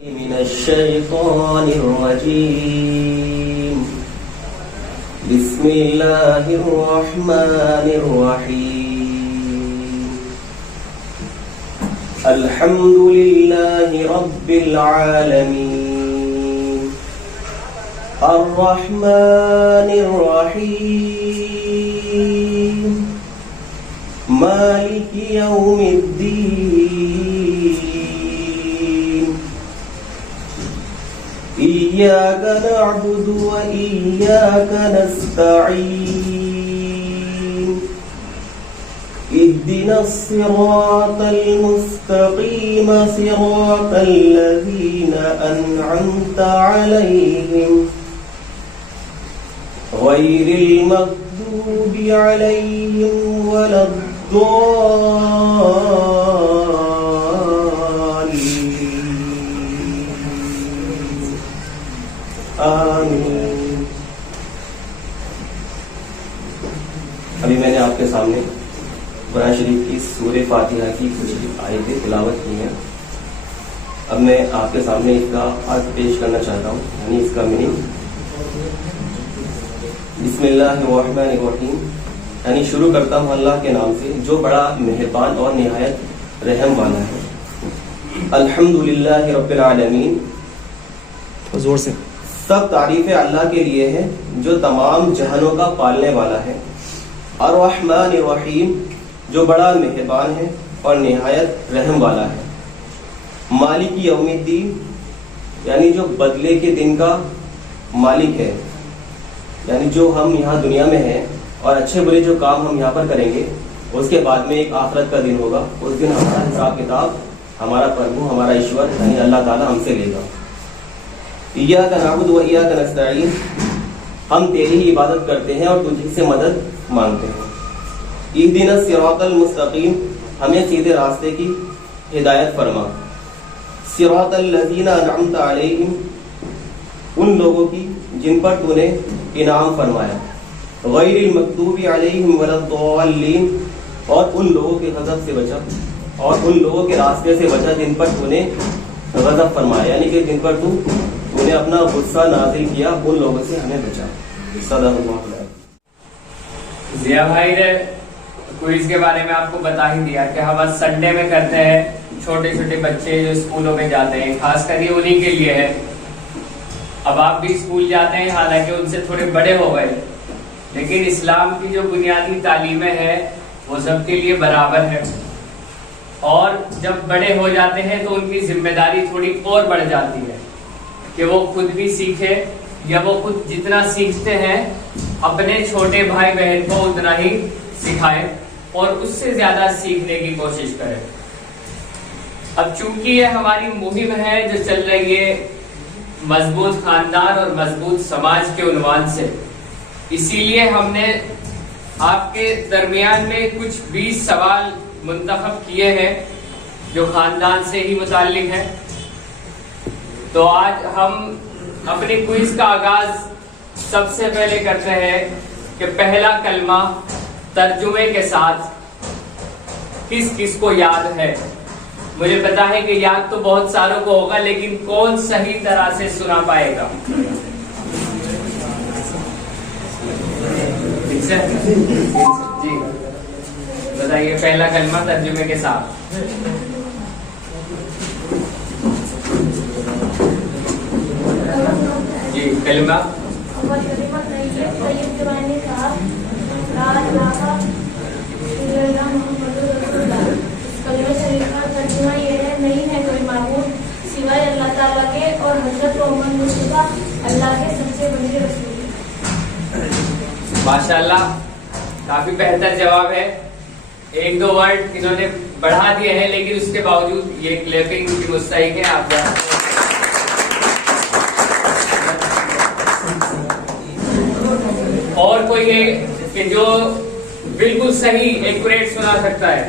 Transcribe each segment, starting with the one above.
मिनश्शैतानिर्रजीम बिस्मिल्लाहिर्रहमानिर्रहीम अल्हम्दुलिल्लाहि रब्बिल आलमीन अर्रहमानिर्रहीम मालिकि यौमिद्दीन इय्याक नअबुदु व इय्याक नस्तईन इहदिनस सिरातल मुस्तकीम सिरातल लज़ीना अनअमता अलैहिम गैरिल मग़दूबि अलैहिम वलद्दाल्लीन आमीन। अभी मैंने आपके सामने कुरान शरीफ की सूरह फातिहा की कुछ आयतें तिलावत की हैं। अब मैं आपके सामने इसका अर्थ पेश करना चाहता हूँ, यानी इसका मीनिंग। बिस्मिल्लाहिर्रहमानिर्रहीम, यानी शुरू करता हूँ अल्लाह के नाम से जो बड़ा मेहरबान और निहायत रहम वाला है। अल्हम्दुलिल्लाहि रब्बिल आलमीन, जोर से सब तारीफें अल्लाह के लिए है जो तमाम जहानों का पालने वाला है। अर्रहमानिर्रहीम, जो बड़ा मेहरबान है और निहायत रहम वाला है। मालिक यौमिद्दीन, यानी जो बदले के दिन का मालिक है, यानी जो हम यहाँ दुनिया में हैं और अच्छे बुरे जो काम हम यहाँ पर करेंगे उसके बाद में एक आखिरत का दिन होगा। उस दिन हमारा हिसाब किताब हमारा प्रभु, हमारा ईश्वर यानी अल्लाह ताला हमसे लेगा। इय्याक नअबुदु व इय्याक नस्तईन, हम तेरी ही इबादत करते हैं और तुझी से मदद मांगते हैं। इहदिनस सिरातल मुस्तकीम, हमें सीधे रास्ते की हिदायत फरमा। सिरातल लज़ीना अनअमता अलैहिम, उन लोगों की जिन पर तूने इनाम फरमाया। गैरिल मग़दूबि अलैहिम वलद्दाल्लीन, और उन लोगों के गज़ब से बचा और उन लोगों के रास्ते से बचा जिन पर तूने गज़ब फरमाया, यानी कि जिन पर तूने अपना गुस्सा नाज़िल किया, उन लोगों से हमें बचा। सल्लल्लाहु अलैहि वसल्लम। जिया भाई ने क्विज के बारे में आपको बता ही दिया कि हम आज संडे में करते हैं। छोटे छोटे बच्चे जो स्कूलों में जाते हैं, खास कर ये उन्हीं के लिए है। अब आप भी स्कूल जाते हैं, हालांकि उनसे थोड़े बड़े हो गए, लेकिन इस्लाम की जो बुनियादी तालीमें हैं वो सबके लिए बराबर है। और जब बड़े हो जाते हैं तो उनकी जिम्मेदारी थोड़ी और बढ़ जाती है कि वो खुद भी सीखे, या वो खुद जितना सीखते हैं अपने छोटे भाई बहन को उतना ही सिखाएं और उससे ज्यादा सीखने की कोशिश करें। अब चूंकि ये हमारी मुहिम है जो चल रही है मजबूत खानदान और मजबूत समाज के उन्वान से, इसीलिए हमने आपके दरमियान में कुछ 20 सवाल मुंतखब किए हैं जो खानदान से ही मुताल्लिक है। तो आज हम अपनी क्विज का आगाज सबसे पहले करते हैं कि पहला कलमा तर्जुमे के साथ किस किस को याद है। मुझे पता है कि याद तो बहुत सारों को होगा, लेकिन कौन सही तरह से सुना पाएगा? ठीक है जी, बताइए पहला कलमा तर्जुमे के साथ। जी कलमा तर्जुमा ये है, नहीं है कोई माबूद सिवाय अल्लाह ताला के और हज़रत मोहम्मद मुस्तफा अल्लाह के सबसे बड़े रसूल। माशाल्लाह, काफी बेहतर जवाब है। एक दो वर्ड इन्होंने बढ़ा दिए हैं, लेकिन उसके बावजूद ये क्लैपिंग की मुस्तहिक है। आप और कोई है कि जो बिल्कुल सही एक्यूरेट सुना सकता है?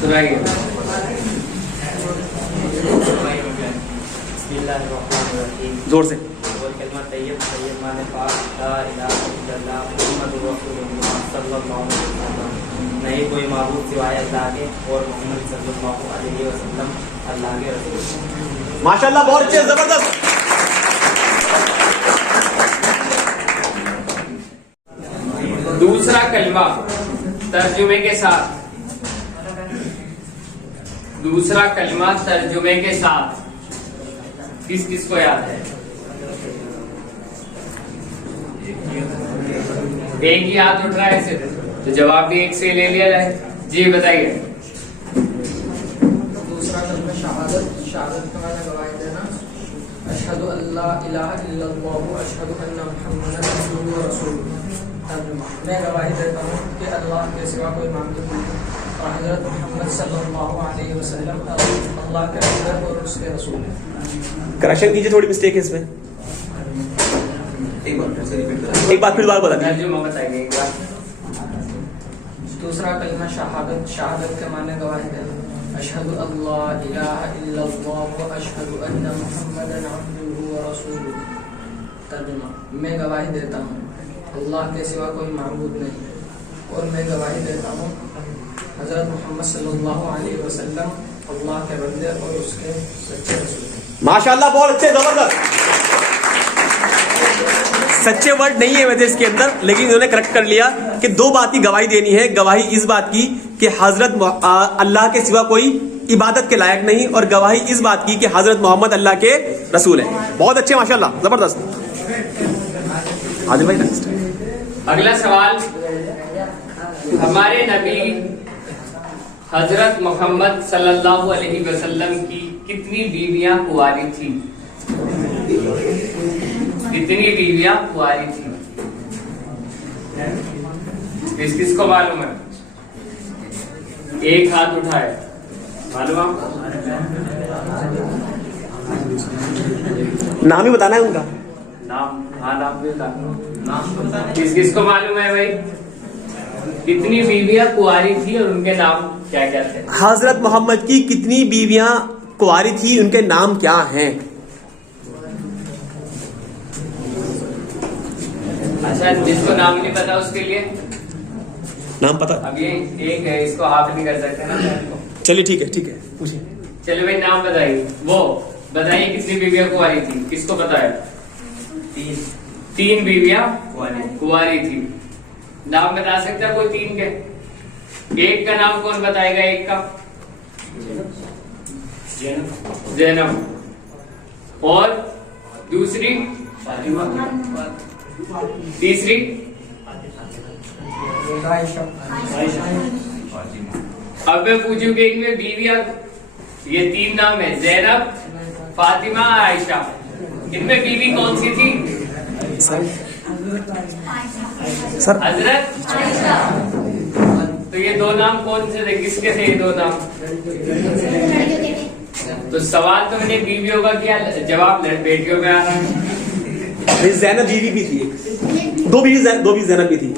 सुनाइए। जोर से। कलमा तैयब तैयब माने पाक ला इलाहा इल्लल्लाह मुहम्मदुर रसूलुल्लाह सल्लल्लाहु अलैहि वसल्लम। नहीं कोई माबूद सिवाय अल्लाह के और मोहम्मद सल्लल्लाहु अलैहि वसल्लम अल्लाह के रसूल। माशाल्लाह, बहुत अच्छे, जबरदस्त। दूसरा कलमा तर्जुमे के साथ, दूसरा कलमा तर्जुमे के साथ किस किस को याद है? एक ही हाथ उठ रहा है सिर्फ, तो जवाब भी एक से ले लिया जाए। जी बताइए। दूसरा कलमा शहादत, शहादत का माना गवाही देना। अशहदु अल्ला इलाहा इल्लल्लाह व अशहदु अन्ना मुहम्मदन रसूलुहु व रसूलुहु। तर्जुमा, मैं गवाही देता हूँ कि अल्लाह के सिवा कोई माबूद नहीं है और हजरत मोहम्मद सल्लल्लाहु अलैहि वसल्लम अल्लाह के रसूल और उसके रसूल हैं। करेक्शन कीजिए, थोड़ी मिस्टेक है इसमें। एक बार फिर दोबारा बता दीजिए। तर्जुमा बताइए एक बार। दूसरा कलमा शहादत, शहादत के माने गवाही देना। अशहदु अल्ला इलाहा इल्लल्लाह व अशहदु अन्ना मुहम्मदन अब्दुहु व रसूलुहु। तर्जुमा, मैं गवाही देता हूँ अल्लाह के सिवा कोई माबूद नहीं और मैं गवाही देता हूँ हजरत मोहम्मद सल्लल्लाहु अलैहि वसल्लम अल्लाह के बंदे और उसके सच्चे रसूल हैं। माशाल्लाह, बहुत अच्छे, जबरदस्त। सच्चे वर्ड नहीं है वैसे इसके अंदर, लेकिन इन्होंने करेक्ट कर लिया कि दो बात की गवाही देनी है। गवाही इस बात की कि हजरत अल्लाह के सिवा कोई इबादत के लायक नहीं, और गवाही इस बात की कि हजरत मोहम्मद अल्लाह के रसूल हैं। बहुत अच्छे, माशाल्लाह, जबरदस्त। आदिल भाई नेक्स्ट। अगला सवाल, हमारे नबी हजरत मोहम्मद सल्लल्लाहु अलैहि वसल्लम की कितनी बीवियां कुंवारी थी? कितनी बीवियां कुंवारी थी? किस किस को मालूम है? एक हाथ उठाए, मालूम आपको? नाम ही बताना है उनका। नाम? हाँ, नाम भी बता। किस किस को मालूम है भाई? कितनी बीवियां कुंवारी थी और उनके नाम क्या क्या थे? हजरत मोहम्मद की कितनी बीवियां कुंवारी थी, उनके नाम क्या हैं? अच्छा, जिसको नाम नहीं पता उसके लिए नाम पता? अब ये एक है, इसको आप नहीं कर सकते ना। चलिए ठीक है, ठीक है, पूछिए। चलो भाई, नाम बताइए। वो बताइए कितनी बीवियां कुंवारी थी, किसको पता है? तीन बीवियां कुंवारी थी। नाम बता सकता है कोई तीन के? एक का नाम कौन बताएगा? एक का जैनब, और दूसरी तीसरी अब मैं पूछूं कि इनमें बीवियां, ये तीन नाम है, जैनब, फातिमा, आयशा, इनमें बीवी कौन सी थी? सर हजरत आयशा। तो ये दो नाम कौन से थे, किसके थे ये दो नाम? तो सवाल तो मैंने बीवियों का किया, जवाब बेटियों में आ रहा है। जैनब बीवी भी थी, दो बीवी जैनब भी थी।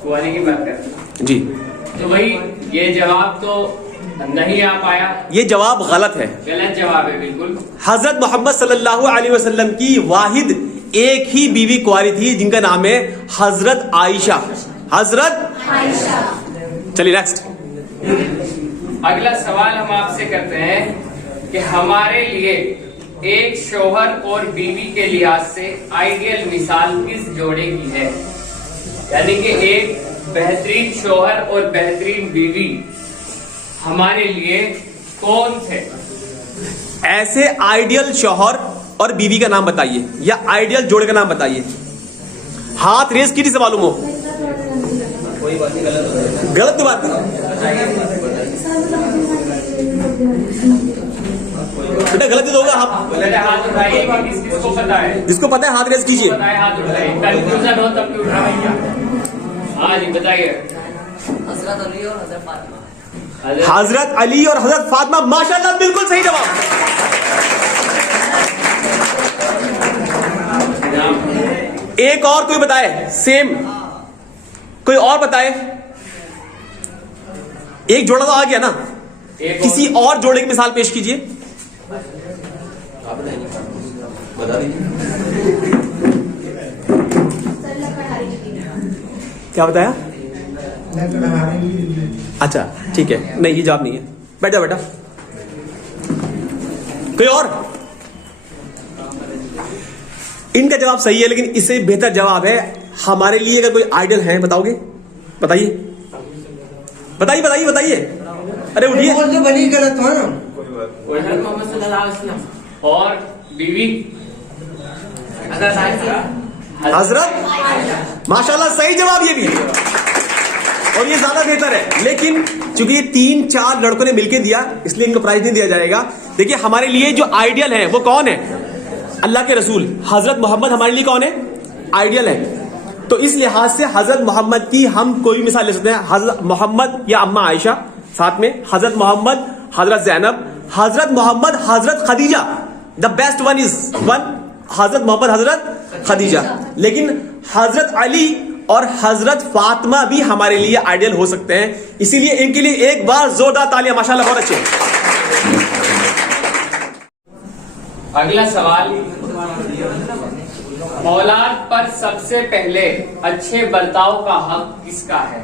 कुंवारी की बात कर जी। तो भाई ये जवाब तो नहीं आ पाया, ये जवाब गलत है, गलत जवाब है बिल्कुल। हजरत मोहम्मद सल्लल्लाहु अलैहि वसल्लम की वाहिद एक ही बीवी कुंवारी थी, जिनका नाम है हजरत आयशा। हजरत आयशा। चलिए नेक्स्ट। अगला सवाल हम आपसे करते हैं कि हमारे लिए एक शौहर और बीवी के लिहाज से आइडियल मिसाल किस जोड़े की है? यानी कि एक बेहतरीन शौहर और बेहतरीन बीवी हमारे लिए कौन थे? ऐसे आइडियल शौहर और बीवी का नाम बताइए, या आइडियल जोड़े का नाम बताइए। हाथ रेस की से मालूम हो? कोई बात नहीं, गलत हो जाएगा। गलत बात नहीं बेटा, गलत ही होगा। आप हाथ उठाइए, किस किस को पता है? जिसको पता है हाथ रेस कीजिए। बताए, हाथ उठाइए। कंफ्यूजन हो तब भी उठाइए। हाँ जी बताइए। हजरत अली और हजरत फातिमा। हजरत अली और हजरत फातिमा, माशाल्लाह, बिल्कुल सही जवाब। एक और कोई बताए सेम, कोई और बताए। एक जोड़ा तो आ गया ना, किसी और जोड़े की मिसाल पेश कीजिए। आप बताइए, बता दीजिए। क्या बताया? अच्छा ठीक है, नहीं ये जवाब नहीं है। बैठ जाओ बेटा। कोई और? इनका जवाब सही है, लेकिन इससे बेहतर जवाब है हमारे लिए अगर कोई आइडल है, बताओगे? बताइए बताइए बताइए बताइए। अरे उठिए। तो बनी गलत हो ना। मोहम्मद सल्लल्लाहु अलैहि वसल्लम और बीवी हजरत, माशाल्लाह सही जवाब ये भी है और ये ज्यादा बेहतर है। लेकिन चूंकि ये 3-4 लड़कों ने मिलकर दिया इसलिए इनको प्राइज नहीं दिया जाएगा। देखिए हमारे लिए जो आइडियल है वो कौन है? अल्लाह के रसूल हजरत मोहम्मद हमारे लिए कौन है? आइडियल है। तो इस लिहाज से हजरत मोहम्मद की हम कोई मिसाल ले सकते हैं। हजरत मोहम्मद या अम्मा आयशा, साथ में हजरत मोहम्मद, हजरत जैनब, हजरत मोहम्मद, हजरत Khadija. The best one is one हजरत मोहम्मद, हजरत खदीजा। लेकिन हजरत अली और हजरत फातिमा भी हमारे लिए आइडियल हो सकते हैं। इसीलिए इनके लिए एक बार जोरदार तालियां, माशाल्लाह बहुत अच्छे। अगला सवाल, औलाद पर सबसे पहले अच्छे बर्ताव का हक किसका है?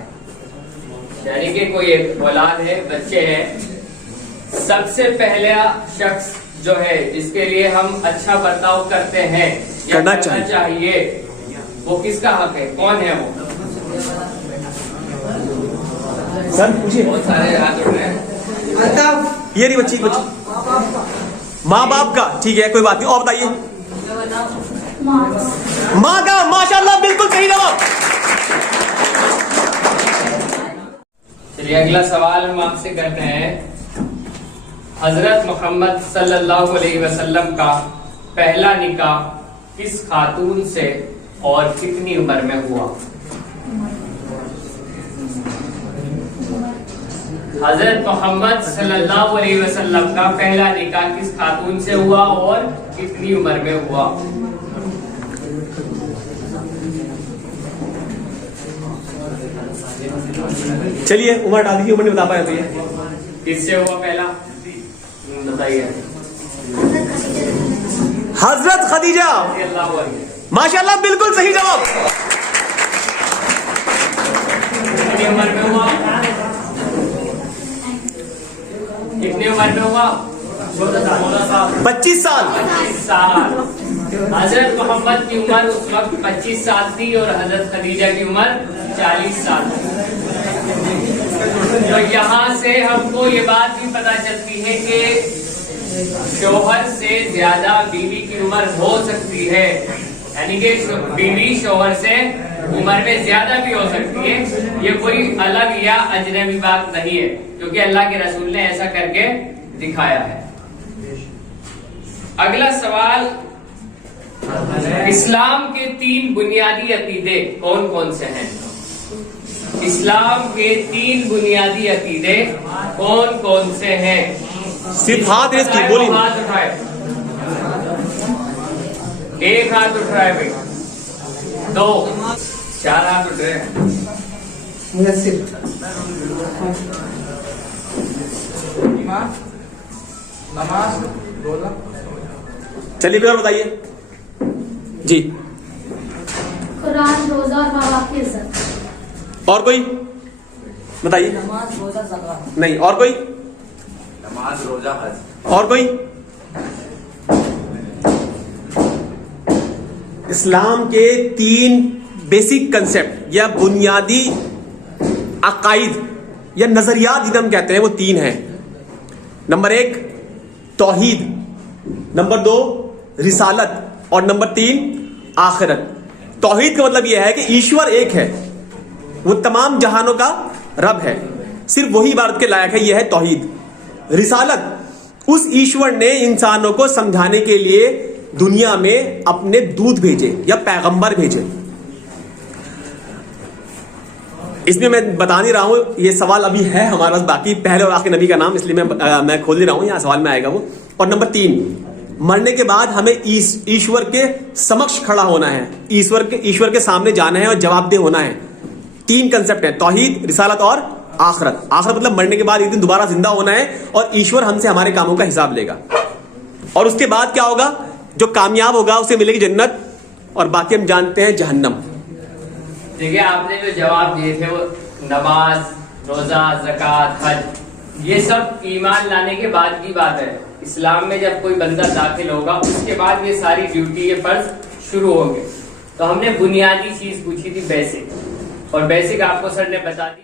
यानी कि कोई एक औलाद है, बच्चे हैं, सबसे पहला शख्स जो है जिसके लिए हम अच्छा बर्ताव करते हैं या करना चाहिए वो किसका हक है? कौन है वो? सर पूछिए। बहुत सारे हाथ उठ रहे हैं। ये नहीं बच्ची, माँ बाप का, ठीक है कोई बात नहीं। और बताइए। माँ का, माशाल्लाह बिल्कुल सही जवाब। चलिए अगला सवाल हम आपसे करते हैं। हजरत मोहम्मद सल्लल्लाहु अलैहि वसल्लम का पहला निकाह किस खातून से और कितनी उम्र में हुआ? हजरत मोहम्मद सल्लल्लाहु अलैहि वसल्लम का पहला निकाह किस खातून से हुआ और कितनी उम्र में हुआ? चलिए उम्र डाल दीजिए, उम्र नहीं बता पाए तो ये किससे हुआ पहला? बताइए। हजरत खदीजा, अल्लाहु अकबर। माशाल्लाह बिल्कुल सही जवाब। कितनी उम्र में हुआ? कितनी उम्र में हुआ? 25 साल। 25 साल। हजरत मोहम्मद की उम्र उस वक्त 25 साल थी और हजरत खदीजा की उम्र 40 साल थी। तो यहाँ से हमको ये बात भी पता चलती है कि शौहर से ज्यादा बीवी की उम्र हो सकती है, यानी कि बीवी शौहर से उम्र में ज्यादा भी हो सकती है। ये कोई अलग या अजनबी बात नहीं है, क्योंकि अल्लाह के रसूल ने ऐसा करके दिखाया है। अगला सवाल, इस्लाम के 3 बुनियादी अकीदे कौन कौन से हैं? इस्लाम के 3 बुनियादी अकीदे कौन कौन से हैं? सिर्फ हाथ रेस की बोली। हाथ उठाए, एक हाथ उठ रहा है भाई, 2, 4 हाथ उठ रहे हैं। नमाज, रोजा। चलिए फिर बताइए जी। कुरान, रोजा और माँ बाप की इज्जत। और कोई बताइए। नमाज, रोजा, ज़कात। नहीं, और कोई? नमाज, रोजा, हज। और कोई? इस्लाम के 3 बेसिक कंसेप्ट या बुनियादी अकाइद या नजरियात जिन्हें हम कहते हैं वो 3 हैं। नंबर 1 तौहीद, नंबर 2 रिसालत और नंबर 3 आखिरत। तौहीद का मतलब यह है कि ईश्वर एक है, वो तमाम जहानों का रब है, सिर्फ वही इबादत के लायक है, यह है तौहीद। रिसालत, उस ईश्वर ने इंसानों को समझाने के लिए दुनिया में अपने दूत भेजे या पैगंबर भेजे। इसमें मैं बता नहीं रहा हूं, ये सवाल अभी है हमारे पास बाकी, पहले और आखिरी नबी का नाम, इसलिए मैं खोल नहीं रहा हूं, यहां सवाल में आएगा वो। और नंबर 3, मरने के बाद हमें ईश्वर के समक्ष खड़ा होना है, ईश्वर के सामने जाना है और जवाबदेह होना है। 3 कंसेप्ट है, तौहीद, रिसालत और आखिरत। आखिरत मतलब मरने के बाद एक दिन दोबारा जिंदा होना है और ईश्वर हमसे हमारे कामों का हिसाब लेगा। और उसके बाद क्या होगा? जो कामयाब होगा उसे मिलेगी जन्नत और बाकी हम जानते हैं जहन्नम। देखिए आपने जो जवाब दिए थे वो नमाज, रोजा, ज़कात, हज, ये सब ईमान लाने के बाद की बात है। इस्लाम में जब कोई बंदा दाखिल होगा उसके बाद ये सारी ड्यूटी, ये फर्ज शुरू होंगे। तो हमने बुनियादी चीज पूछी थी बेसिक, और बेसिक आपको सर ने बता दी।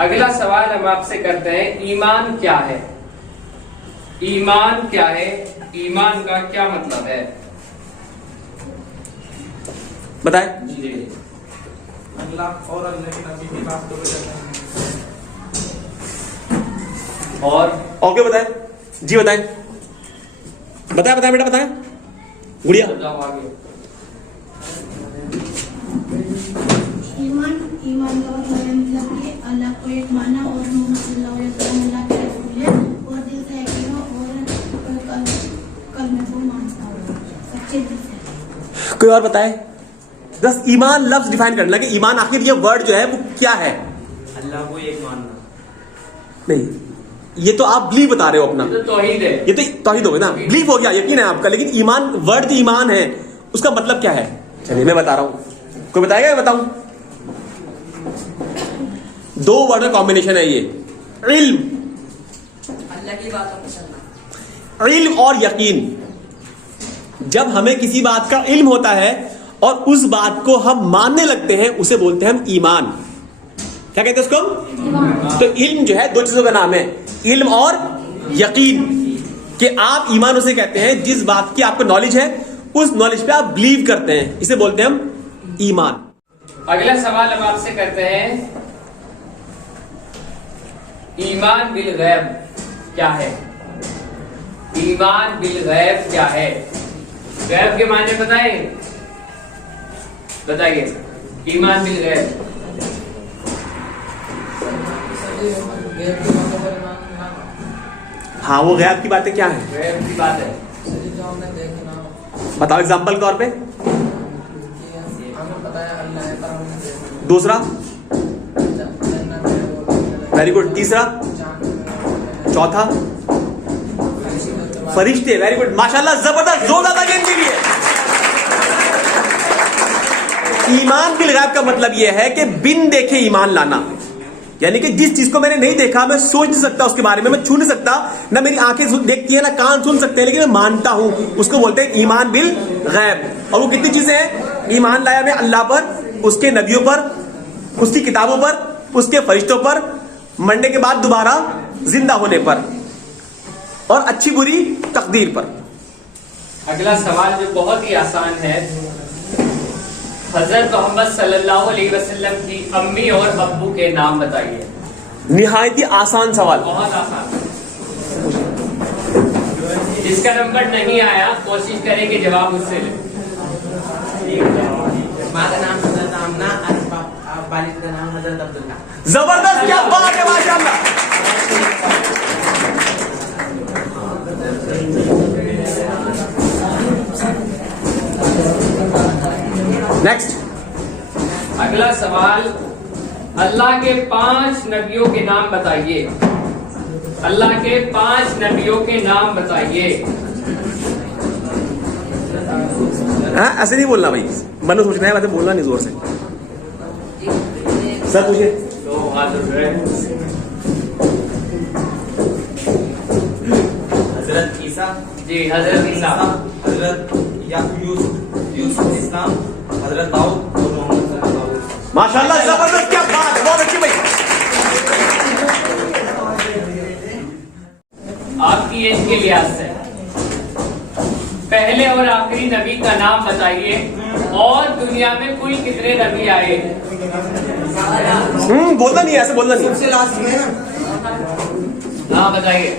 अगला सवाल हम आपसे करते हैं, ईमान क्या है? ईमान क्या है? ईमान का क्या मतलब है? बताए। अल्लाह और अल्लाह के नबी की बात को और ओके बताए जी, बताए बताए बताए बेटा बताए। गुड़िया बताओ आगे। ईमान का मतलब कि अल्लाह को एक माना और मोहम्मद सल्लल्लाहु अलैहि वसल्लम अल्लाह के रसूल है, और दिल से यकीन हो और कलमे को मानता हो सच्चे दिल से। कोई और बताए। बस ईमान लफ्ज डिफाइन करना कि ईमान आखिर ये वर्ड जो है वो क्या है। अल्लाह को एक मानना। नहीं, ये तो आप बिलीव बता रहे हो अपना, ये तो तौहीद है। ये तो तौहीद हो गया ना, बिलीव हो गया, यकीन है आपका। लेकिन ईमान वर्ड जो ईमान है उसका मतलब क्या है? चलिए मैं बता रहा हूं, कोई बताएगा? मैं बताऊं। दो वर्ड का कॉम्बिनेशन है ये, इल्म, अल्लाह की बातों पे चलना। इल्म और यकीन। जब हमें किसी बात का इल्म होता है और उस बात को हम मानने लगते हैं, उसे बोलते हैं हम ईमान। क्या कहते हैं उसको? तो इल्म जो है दो चीजों का नाम है, इल्म और यकीन। कि आप ईमान उसे कहते हैं जिस बात की आपको नॉलेज है, उस नॉलेज पे आप बिलीव करते हैं, इसे बोलते हैं हम ईमान। अगला सवाल हम आपसे करते हैं, ईमान बिल गैब क्या है? ईमान बिल गैब क्या है? गैब के मायने बताएं, बताइए। ईमान बिल गैब गैब की बातों पर ईमान लाना। हाँ, वो गैब की बातें क्या है? गैब की बात है। जो हमने देखना, बताओ एग्जाम्पल के तौर पे। हमें पता है अल्लाह है, पर हमने देखना। दूसरा, जन्नत है वो, वेरी गुड। तीसरा, चौथा, फरिश्ते, वेरी गुड, माशाल्लाह, जबरदस्त, जोरदार तालियां के लिए। ईमान बिल गैब का मतलब यह है कि बिन देखे ईमान लाना, यानी कि जिस चीज को मैंने नहीं देखा, मैं सोच नहीं सकता उसके बारे में, मैं छू नहीं सकता, ना मेरी आंखें देखती है, ना कान सुन सकते हैं, लेकिन मैं मानता हूं, उसको बोलते हैं ईमान बिल गैब। और वो कितनी चीजें हैं? ईमान लाया मैं अल्लाह पर, उसके नबियों पर, उसकी किताबों पर, उसके फरिश्तों पर, मरने के बाद दोबारा जिंदा होने पर, और अच्छी बुरी तकदीर पर। अगला सवाल जो बहुत ही आसान है, हजरत मोहम्मद सल्लल्लाहु अलैहि वसल्लम की अम्मी और अब्बू के नाम बताइए। निहायत ही आसान सवाल। बहुत आसान। जिसका नंबर नहीं आया कोशिश करें कि जवाब उससे ले। माँ का नाम हजरत आमना और वालिद का नाम हजरत अब्दुल्ला। जबरदस्त, क्या बात है, माशाल्लाह। नेक्स्ट, अगला सवाल, अल्लाह के 5 नबियों के नाम बताइए। अल्लाह के 5 नबियों के नाम बताइए। हाँ, ऐसे नहीं बोलना भाई, मन में सोचना है, वैसे बोलना नहीं जोर से। सर पूछिए। तो हाथ उठ रहे हैं। हजरत ईसा, जी, हजरत ईसा, हजरत यूसुफ इस्लाम, हजरत दाऊद और मोहम्मद सल्लल्लाहु अलैहि वसल्लम। माशाल्लाह, जबरदस्त, क्या बात है, बहुत अच्छी भाई। आपकी एज के लिहाज से पहले और आखिरी नबी का नाम बताइए, और दुनिया में कुल कितने नबी आए? बोलना नहीं, ऐसे बोलना नहीं। सबसे लास्ट में ना, हाँ बताइए।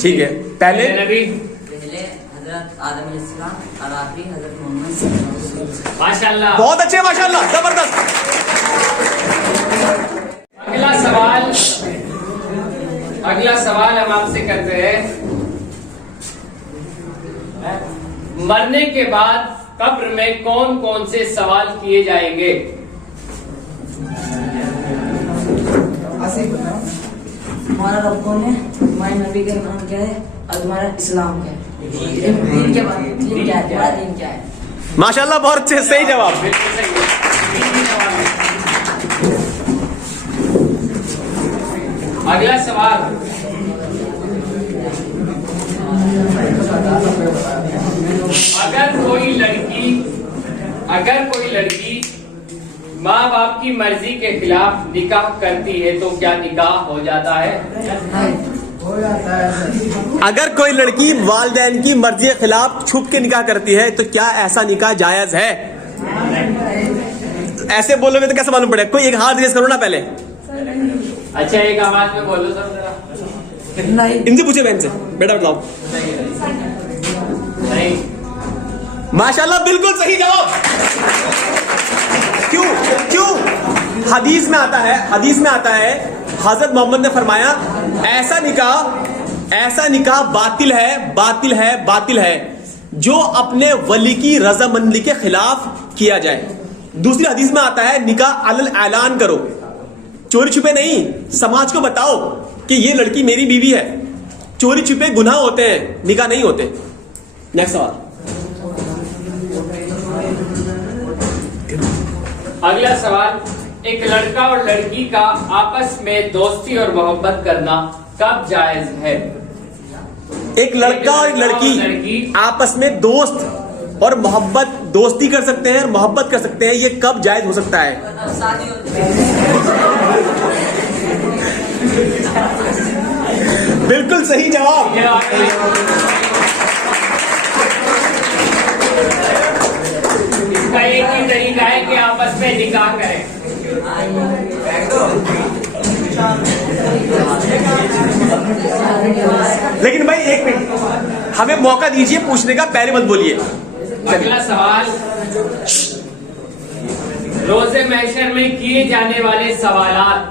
ठीक है, पहले नबी, पहले हजरत आदम अलैहिस्सलाम और आखिरी हजरत मोहम्मद सल्लल्लाहु अलैहि वसल्लम। माशाल्लाह, बहुत अच्छे, माशाल्लाह, जबरदस्त। अगला सवाल हम आपसे करते हैं, मरने के बाद कब्र में कौन कौन से सवाल किए जाएंगे? तुम्हारा रब कौन है, तुम्हारे नबी का नाम क्या है, और तुम्हारा इस्लाम क्या है, दीन के बाद दीन क्या है, तुम्हारा दीन क्या है। माशाल्लाह, बहुत अच्छे, सही जवाब। बिल्कुल सही है। अगला सवाल, अगर कोई लड़की माँ बाप की मर्जी के खिलाफ निकाह करती है तो क्या निकाह हो जाता है? अगर कोई लड़की वालिदैन की मर्जी के खिलाफ छुप के निकाह करती है तो क्या ऐसा निकाह जायज है? ऐसे बोलोगे तो कैसे मालूम पड़ेगा? कोई एक हाथ रेस करो ना पहले। अच्छा, एक आवाज में बोलो सर जरा। इनसे पूछे बहन से, बेटा बताओ। नहीं। माशाल्लाह, बिल्कुल सही जवाब। क्यों? हदीस में आता है हजरत मोहम्मद ने फरमाया ऐसा निकाह बातिल है जो अपने वली की रजामंदी के खिलाफ किया जाए। दूसरी हदीस में आता है निकाह अलल ऐलान करो, चोरी छुपे नहीं। समाज को बताओ कि ये लड़की मेरी बीवी है। चोरी छुपे गुनाह होते हैं, निकाह नहीं होते। नेक्स्ट सवाल। अगला सवाल, एक लड़का और लड़की का आपस में दोस्ती और मोहब्बत करना कब जायज है? एक लड़का और एक लड़की आपस में दोस्त और दोस्ती कर सकते हैं और मोहब्बत कर सकते हैं, ये कब जायज हो सकता है? बिल्कुल सही जवाब। इसका एक ही तरीका है कि आपस में निकाह करें। लेकिन भाई एक मिनट, हमें मौका दीजिए पूछने का, पहले मत बोलिए। अगला सवाल, रोजे महशर में किए जाने वाले सवालात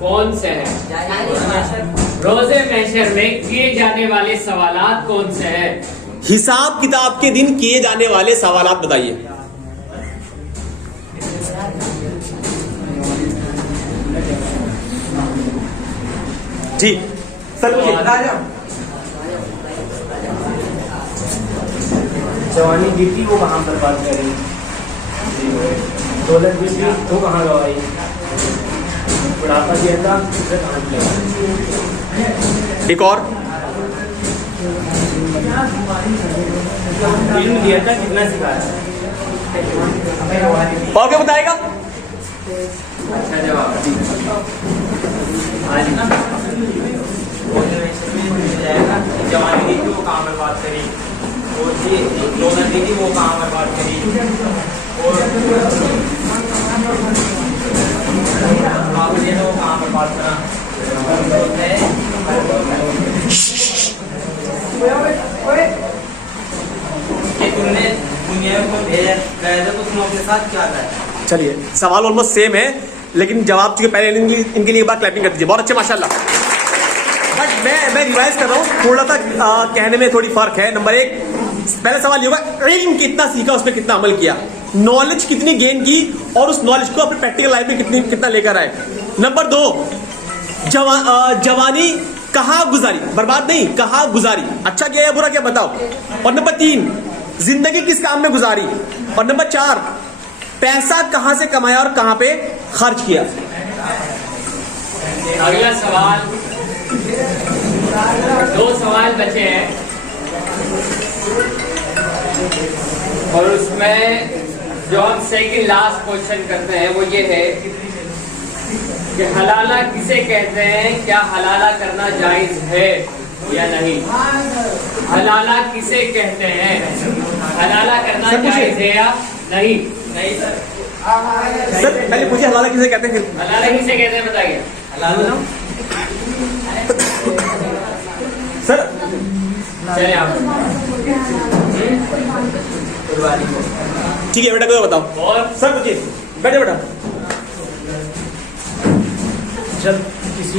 कौन से हैं? रोजे महशर में किए जाने वाले सवालात कौन से हैं? हिसाब किताब के दिन किए जाने वाले सवालात बताइए। जी सर, जवानी बीती वो कहाँ पर बात करें, दौलत बीती वो कहाँ गवाई, बुढ़ापा दिया था उसे कहाँ मिलेगा। एक और इल्म दिया था कितना सिखाया, और क्या बताएगा? अच्छा जवाब। जवानी दी थी वो कहाँ पर बात करी, और जी दौलत दी थी वो कहाँ पर बात करी, और आपने वो कहाँ पर बात करा। कि तुमने दुनिया को भेजा तो तुम अपने साथ क्या करा? चलिए, सवाल ऑलमोस्ट सेम है लेकिन जवाब चुके पहले इनके लिए एक बार क्लैपिंग कर दीजिए। बहुत अच्छे, माशाल्लाह। बट मैं रिवाइज कर रहा हूँ, थोड़ा सा कहने में थोड़ी फर्क है। नंबर एक, पहला सवाल ये होगा इल्म कितना सीखा, उस पर कितना अमल किया, नॉलेज कितनी गेन की और उस नॉलेज को अपने प्रैक्टिकल लाइफ में कितना लेकर आए। नंबर दो, जवानी कहाँ गुजारी, बर्बाद नहीं, कहाँ गुजारी, अच्छा किया या बुरा किया बताओ। और नंबर तीन, जिंदगी किस काम में गुजारी। और नंबर चार, पैसा कहां से कमाया और कहां पे खर्च किया। अगला सवाल, दो सवाल बचे हैं और उसमें जो हम सेकंड लास्ट क्वेश्चन करते हैं वो ये है कि हलाला किसे कहते हैं, क्या हलाला करना जायज है या नहीं? हलाला किसे कहते हैं, हलाला करना जायज है या नहीं? नहीं सर, पहले पूछिए हलाला किसे कहते हैं, फिर हलाला किसे कहते हैं बताइए। सर चलिए आप, ठीक है बेटा, कोई बताओ। और सर पूछिए, बैठे बेटा। जब किसी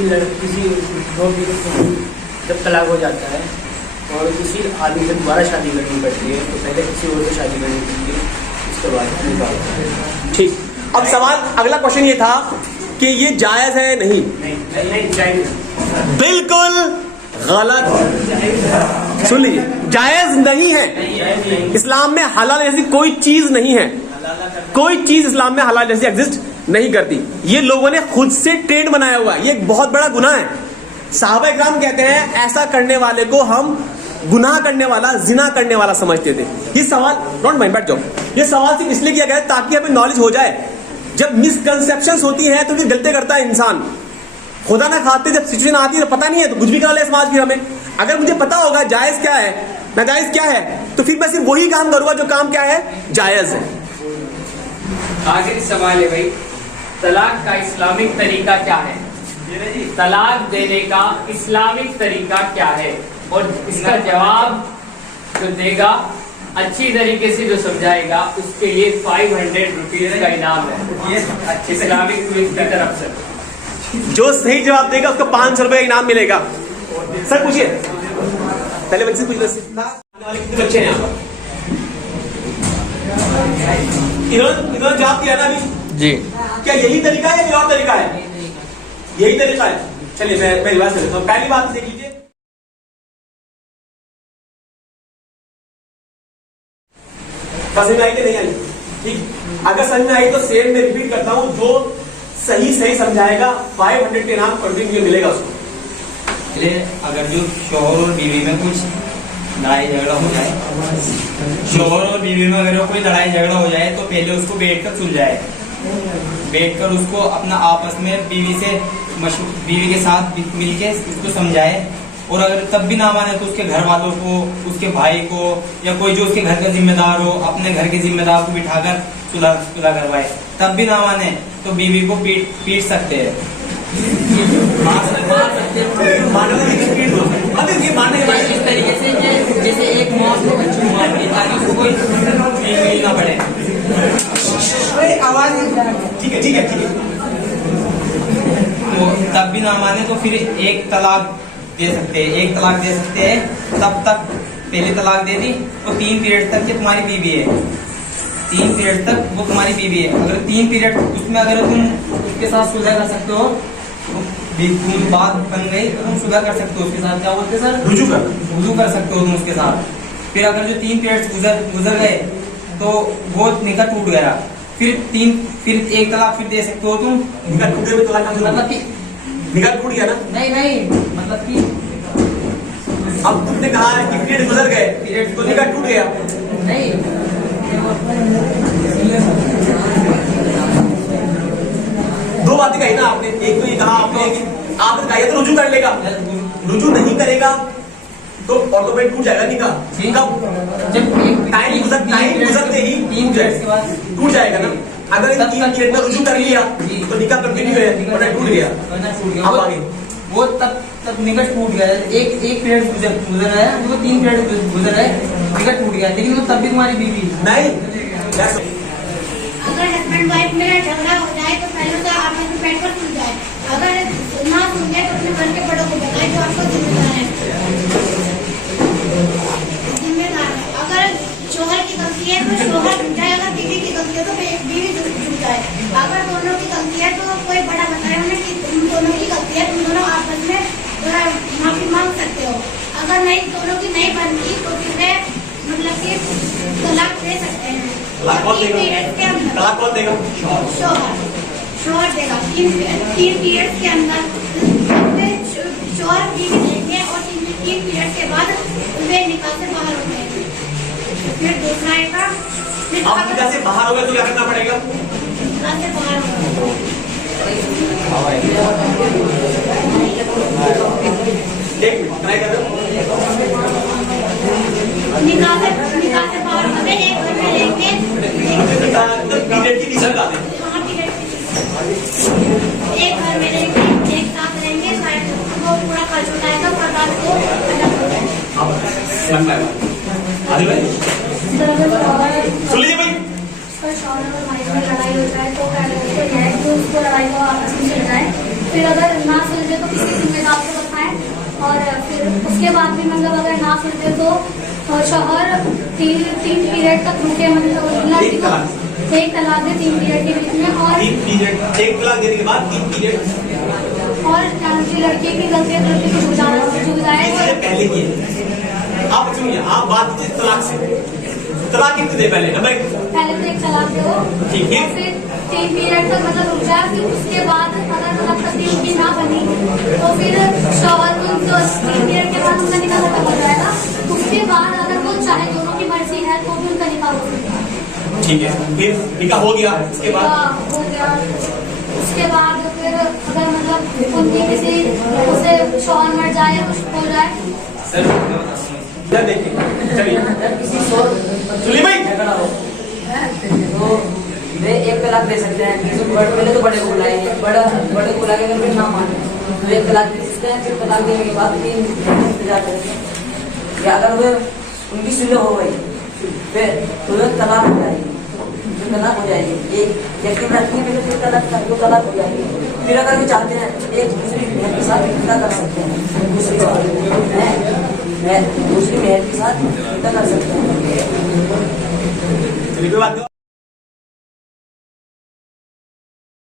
जब तलाक हो जाता है और किसी आदमी से दोबारा शादी करनी पड़ती है तो पहले किसी और से शादी करनी पड़ती है, उसके बाद निकाह होता है। ठीक, अब सवाल, अगला क्वेश्चन ये था कि ये जायज है नहीं? नहीं जायज, बिल्कुल गलत। सुन लीजिए, जायज नहीं है। इस्लाम में हलाल जैसी कोई चीज नहीं है, कोई चीज इस्लाम में हलाल जैसी एग्जिस्ट नहीं करती। ये लोगों ने खुद से ट्रेंड बनाया हुआ है, ये एक बहुत बड़ा गुनाह है। साहबा इकराम कहते हैं ऐसा करने वाले को हम गुनाह करने वाला, जिना करने वाला समझते थे। ये सवाल, डोंट माइंड, बैठ जाओ, ये सवाल सिर्फ इसलिए किया गया है ताकि हमें नॉलेज हो जाए। जब मिसकंसेप्शंस होती हैं तो फिर गलती करता है इंसान। खुदा ना खाते जब सिचुएशन आती है तो पता नहीं है तो कुछ भी करा ले समाज फिर हमें। अगर मुझे पता होगा जायज क्या है, नाजायज क्या है, तो फिर मैं सिर्फ वही काम करूंगा जो काम क्या है, जायज है। आखिरी सवाल है भाई, तलाक का इस्लामिक तरीका क्या है? तलाक देने का इस्लामिक तरीका क्या है? और इसका जवाब जो देगा, अच्छी तरीके से जो समझाएगा, उसके लिए 500 रुपीज का इनाम है इस्लामिक क्विज की तरफ से। जो सही जवाब देगा उसको 500 रुपए इनाम मिलेगा। सर पूछिए, पहले बच्चे पूछ कितने बच्चे हैं यहाँ पर? इन्होंने जवाब दिया ना अभी जी। क्या यही तरीका है या और तरीका है? यही तरीका है। चलिए मैं पहली बात करता हूँ। पहली बात देख लीजिए, समझ में आई कि नहीं आई? ठीक, अगर समझ में आई तो सेम मैं रिपीट करता हूँ, जो सही समझाएगा 500 के नाम कंटिन्यू मिलेगा उसको। अगर जो शोहर और बीवी में कुछ लड़ाई झगड़ा हो जाए, शोहर और बीवी में अगर कोई लड़ाई झगड़ा हो जाए तो पहले उसको बैठकर सुलझाए, बैठकर उसको अपना आपस में बीवी के साथ मिलके उसको समझाए। और अगर तब भी ना माने तो उसके घर वालों को, उसके भाई को, या कोई जो उसके घर का जिम्मेदार हो, अपने घर के जिम्मेदार को बिठाकर सुलह करवाए। तब भी ना माने तो बीवी को पीट सकते हैं। इस तरीके से जैसे एक मौत को बच्चों को मारती है ताकि उसको कोई पीट ना पड़े। ठीक है। तो तब भी ना माने तो फिर एक तलाक दे सकते हैं। तब तक पहले तलाक दे दी तो 3 पीरियड तक ये तुम्हारी बीवी है, 3 पीरियड तक वो तुम्हारी बीवी है। अगर 3 पीरियड उसमें अगर तुम उसके साथ सुलह कर सकते हो, तुम बात बन गई तो तुम सुलह कर सकते हो उसके साथ। क्या बोलते सर? रुजू कर सकते हो तुम उसके साथ। फिर अगर जो 3 पीरियड गुजर गए तो वो निकाह टूट गया, फिर एक तलाक फिर दे सकते हो तुम। निकाह टूट गया तो मतलब कि निकाह टूट गया ना? नहीं, मतलब कि अब तुमने कहा है कि पीरियड गुजर गए, पीरियड तो निकाह टूट गया। नहीं, दो बातें कही ना आपने। एक तो ये कहा आपने कि आपने कहा तो रुजू कर लेगा, रुजू नहीं करेगा तो ऑटोमेटिक टूट जाएगा निकाह। कब? टाइम गुजरते ही टूट जाएगा ना। अगर इन 3 पीरियड में रुजू कर लिया तो निकाह कंटिन्यू है, वरना टूट गया। अब आगे वो तब निकट टूट गया। एक पीरियड गुजर रहा है, वो 3 पीरियड गुजर रहा है, निकट टूट गया, लेकिन वो तब भी तुम्हारी बीवी नहीं। अगर हस्बैंड वाइफ में झगड़ा हो जाए तो पहले तो आपस में बैठ कर सुन जाए। अगर ना सुन जाए तो अपने घर के बड़ों को बताए जो आपको जिम्मेदार है। अगर शोहर की गलती है तो शोहर झूठ जाए, अगर बीवी की गलती है तो बीवी झूठ जाए। अगर दोनों की गलती है तो कोई बड़ा बताए उन्हें कि तुम दोनों की गलती है, तुम दोनों आपस में माफी मांग सकते हो। अगर नहीं, दोनों की नहीं बनती तो फिर मतलब कि तलाक दे सकते हैं। तलाक कौन देगा? शोहर देगा। 3 पीरियड के अंदर शोहर बीवी देंगे और 3 पीरियड के बाद वे निकाह से बाहर हो जाएंगे। फिर दूसरा आएगा, आप निकाह से बाहर हो गए तो क्या करना पड़ेगा? निकाह से बाहर हो एक मिनट ट्राई कर रहे निकाह से बाहर हो गए, एक घर में लेंगे। पीरियड की टीचर का एक घर में रहेंगे, एक साथ रहेंगे, शायद वो पूरा खर्च उठाएगा और रात को अलग हो जाएगा। सुन लीजिए भाई। शौहर और वाइफ में लड़ाई हो जाए तो पहले उसको यह है कि उसको लड़ाई को आपस में सुलझाए, फिर अगर ना सुलझे तो किसी जिम्मेदार को बताएं, और फिर उसके बाद भी मतलब अगर ना सुलझे तो शौहर 3 पीरियड तक रुके, मतलब लड़की को एक तलाक दे 3 पीरियड के बीच में। और 3 पीरियड, एक तलाक देने के बाद 3 पीरियड, और लड़की की गलती है तो लड़की को सुलझाए। पहले की आप सुनिए, आप बात कीजिए तलाक से। तलाक कितनी देर पहले? पहले तो एक तलाक दो, ठीक है, फिर 3 पीरियड तक मतलब रुक जाए, फिर उसके बाद अगर मतलब तस्दीक की ना बनी तो फिर शौहर ठीक है, फिर निकाह हो गया, इसके बाद हो गया। उसके बाद फिर अगर मतलब उनकी किसी उसे शौहर मर जाए या कुछ हो जाए, सर इधर देखिए, चलिए किसी सुनिए भाई, तो वे 1 तलाक दे सकते हैं। जैसे पहले तो बड़े को बुलाएंगे, बड़े को बुला के अगर फिर ना माने तो 1 तलाक दे सकते हैं। फिर तलाक देने के बाद 3 इंतजार करेंगे, या अगर वे उनकी सुलह हो गई फिर तो वे तलाक हो जाएगी, फिर तलाक हो जाएगी। एक यकीन रखिए, फिर तलाक हो जाएगी। फिर अगर वे चाहते हैं एक दूसरी मेहर के साथ रिश्ता कर सकते हैं, दूसरी मेहर के साथ रिश्ता कर सकते हैं। चलिए कोई बात नहीं।